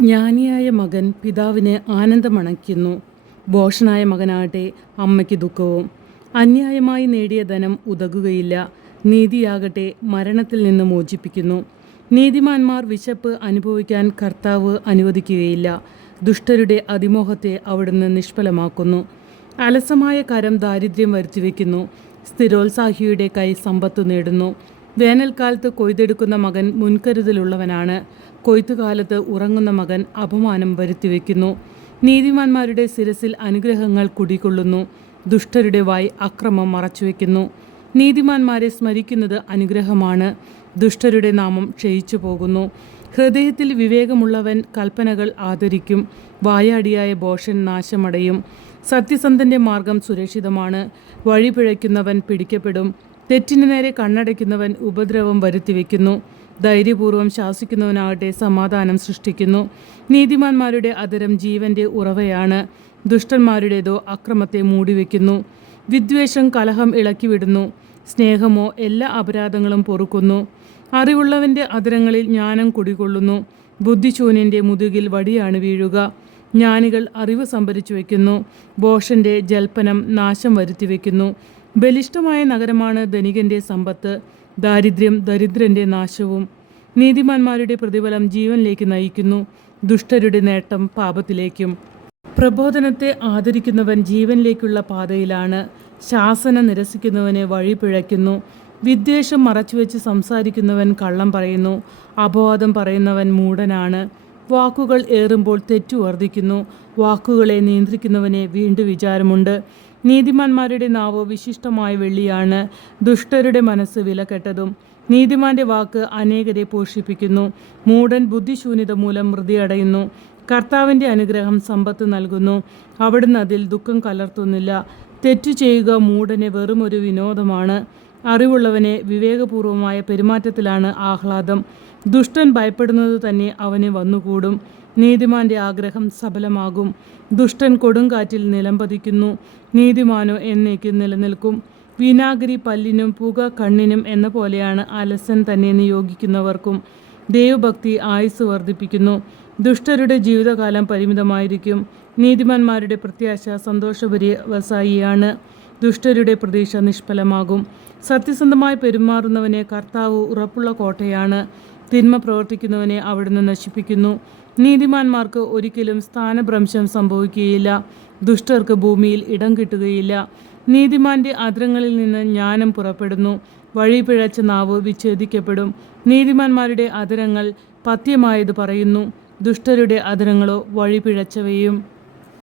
ജ്ഞാനിയായ മകൻ പിതാവിന് ആനന്ദമണയ്ക്കുന്നു. ഭോഷനായ മകനാകട്ടെ അമ്മയ്ക്ക് ദുഃഖവും. അന്യായമായി നേടിയ ധനം ഉതകുകയില്ല. നീതിയാകട്ടെ മരണത്തിൽ നിന്ന് മോചിപ്പിക്കുന്നു. നീതിമാന്മാർ വിശപ്പ് അനുഭവിക്കാൻ കർത്താവ് അനുവദിക്കുകയില്ല. ദുഷ്ടരുടെ അതിമോഹത്തെ അവിടുന്ന് നിഷ്ഫലമാക്കുന്നു. അലസമായ കരം ദാരിദ്ര്യം വരുത്തിവെക്കുന്നു. സ്ഥിരോത്സാഹിയുടെ കൈ സമ്പത്ത് നേടുന്നു. വേനൽക്കാലത്ത് കൊയ്തെടുക്കുന്ന മകൻ മുൻകരുതലുള്ളവനാണ്. കൊയ്ത്തുകാലത്ത് ഉറങ്ങുന്ന മകൻ അപമാനം വരുത്തിവെക്കുന്നു. നീതിമാന്മാരുടെ ശിരസിൽ അനുഗ്രഹങ്ങൾ കുടികൊള്ളുന്നു. ദുഷ്ടരുടെ വായി അക്രമം മറച്ചുവെക്കുന്നു. നീതിമാന്മാരെ സ്മരിക്കുന്നത് അനുഗ്രഹമാണ്. ദുഷ്ടരുടെ നാമം ക്ഷയിച്ചു പോകുന്നു. ഹൃദയത്തിൽ വിവേകമുള്ളവൻ കൽപ്പനകൾ ആദരിക്കും. വായാടിയായ ബോഷൻ നാശമടയും. സത്യസന്ധന്റെ മാർഗം സുരക്ഷിതമാണ്. വഴിപിഴയ്ക്കുന്നവൻ പിടിക്കപ്പെടും. തെറ്റിനു നേരെ കണ്ണടയ്ക്കുന്നവൻ ഉപദ്രവം വരുത്തിവെക്കുന്നു. ധൈര്യപൂർവം ശാസിക്കുന്നവനാകട്ടെ സമാധാനം സൃഷ്ടിക്കുന്നു. നീതിമാന്മാരുടെ അതരം ജീവന്റെ ഉറവയാണ്. ദുഷ്ടന്മാരുടേതോ അക്രമത്തെ മൂടിവെക്കുന്നു. വിദ്വേഷം കലഹം ഇളക്കിവിടുന്നു. സ്നേഹമോ എല്ലാ അപരാധങ്ങളും പൊറുക്കുന്നു. അറിവുള്ളവന്റെ അതരങ്ങളിൽ ജ്ഞാനം കുടികൊള്ളുന്നു. ബുദ്ധിശൂന്യന്റെ മുതുകിൽ വടിയാണ് വീഴുക. ജ്ഞാനികൾ അറിവ് സംഭരിച്ചു വയ്ക്കുന്നു ബോഷന്റെ ജൽപ്പനം നാശം വരുത്തിവെക്കുന്നു. ബലിഷ്ഠമായ നഗരമാണ് ധനികന്റെ സമ്പത്ത്. ദാരിദ്ര്യം ദരിദ്രന്റെ നാശവും. നീതിമാന്മാരുടെ പ്രതിഫലം ജീവനിലേക്ക് നയിക്കുന്നു. ദുഷ്ടരുടെ നേട്ടം പാപത്തിലേക്കും. പ്രബോധനത്തെ ആദരിക്കുന്നവൻ ജീവനിലേക്കുള്ള പാതയിലാണ്. ശാസന നിരസിക്കുന്നവനെ വഴി പിഴയ്ക്കുന്നു വിദ്വേഷം മറച്ചുവെച്ച് സംസാരിക്കുന്നവൻ കള്ളം പറയുന്നു. അപവാദം പറയുന്നവൻ മൂടനാണ് വാക്കുകൾ ഏറുമ്പോൾ തെറ്റു വർദ്ധിക്കുന്നു വാക്കുകളെ നിയന്ത്രിക്കുന്നവനെ വീണ്ടും വിചാരമുണ്ട്. നീതിമാന്മാരുടെ നാവ് വിശിഷ്ടമായ വെള്ളിയാണ് ദുഷ്ടരുടെ മനസ്സ് വിലക്കെട്ടതും നീതിമാന്റെ വാക്ക് അനേകരെ പോഷിപ്പിക്കുന്നു. മൂടൻ ബുദ്ധിശൂന്യത മൂലം മൃതിയടയുന്നു കർത്താവിന്റെ അനുഗ്രഹം സമ്പത്ത് നൽകുന്നു. അവിടുന്ന് അതിൽ ദുഃഖം കലർത്തുന്നില്ല. തെറ്റു ചെയ്യുക മൂടനെ വെറുമൊരു വിനോദമാണ്. അറിവുള്ളവനെ വിവേകപൂർവമായ പെരുമാറ്റത്തിലാണ് ആഹ്ലാദം. ദുഷ്ടൻ ഭയപ്പെടുന്നത് തന്നെ അവനെ വന്നുകൂടും. നീതിമാന്റെ ആഗ്രഹം സഫലമാകും. ദുഷ്ടൻ കൊടുങ്കാറ്റിൽ നിലംപതിക്കുന്നു നീതിമാനോ എന്നേക്കും നിലനിൽക്കും. വിനാഗിരി പല്ലിനും പുക കണ്ണിനും എന്ന പോലെയാണ് അലസൻ തന്നെ നിയോഗിക്കുന്നവർക്കും. ദൈവഭക്തി ആയുസ് വർദ്ധിപ്പിക്കുന്നു. ദുഷ്ടരുടെ ജീവിതകാലം പരിമിതമായിരിക്കും. നീതിമാന്മാരുടെ പ്രത്യാശ സന്തോഷപര്യവസായിയാണ് ദുഷ്ടരുടെ പ്രതീക്ഷ നിഷ്ഫലമാകും. സത്യസന്ധമായി പെരുമാറുന്നവനെ കർത്താവ് ഉറപ്പുള്ള കോട്ടയാണ്. തിന്മ പ്രവർത്തിക്കുന്നവനെ അവിടുന്ന് നശിപ്പിക്കുന്നു. നീതിമാന്മാർക്ക് ഒരിക്കലും സ്ഥാനഭ്രംശം സംഭവിക്കുകയില്ല. ദുഷ്ടർക്ക് ഭൂമിയിൽ ഇടം കിട്ടുകയില്ല. നീതിമാന്റെ അദ്രങ്ങളിൽ നിന്ന് ജ്ഞാനം പുറപ്പെടുന്നു. വഴി പിഴച്ച നാവ് വിച്ഛേദിക്കപ്പെടും. നീതിമാന്മാരുടെ അതിരങ്ങൾ പത്യമായത് പറയുന്നു. ദുഷ്ടരുടെ അതിരങ്ങളോ വഴി പിഴച്ചവയും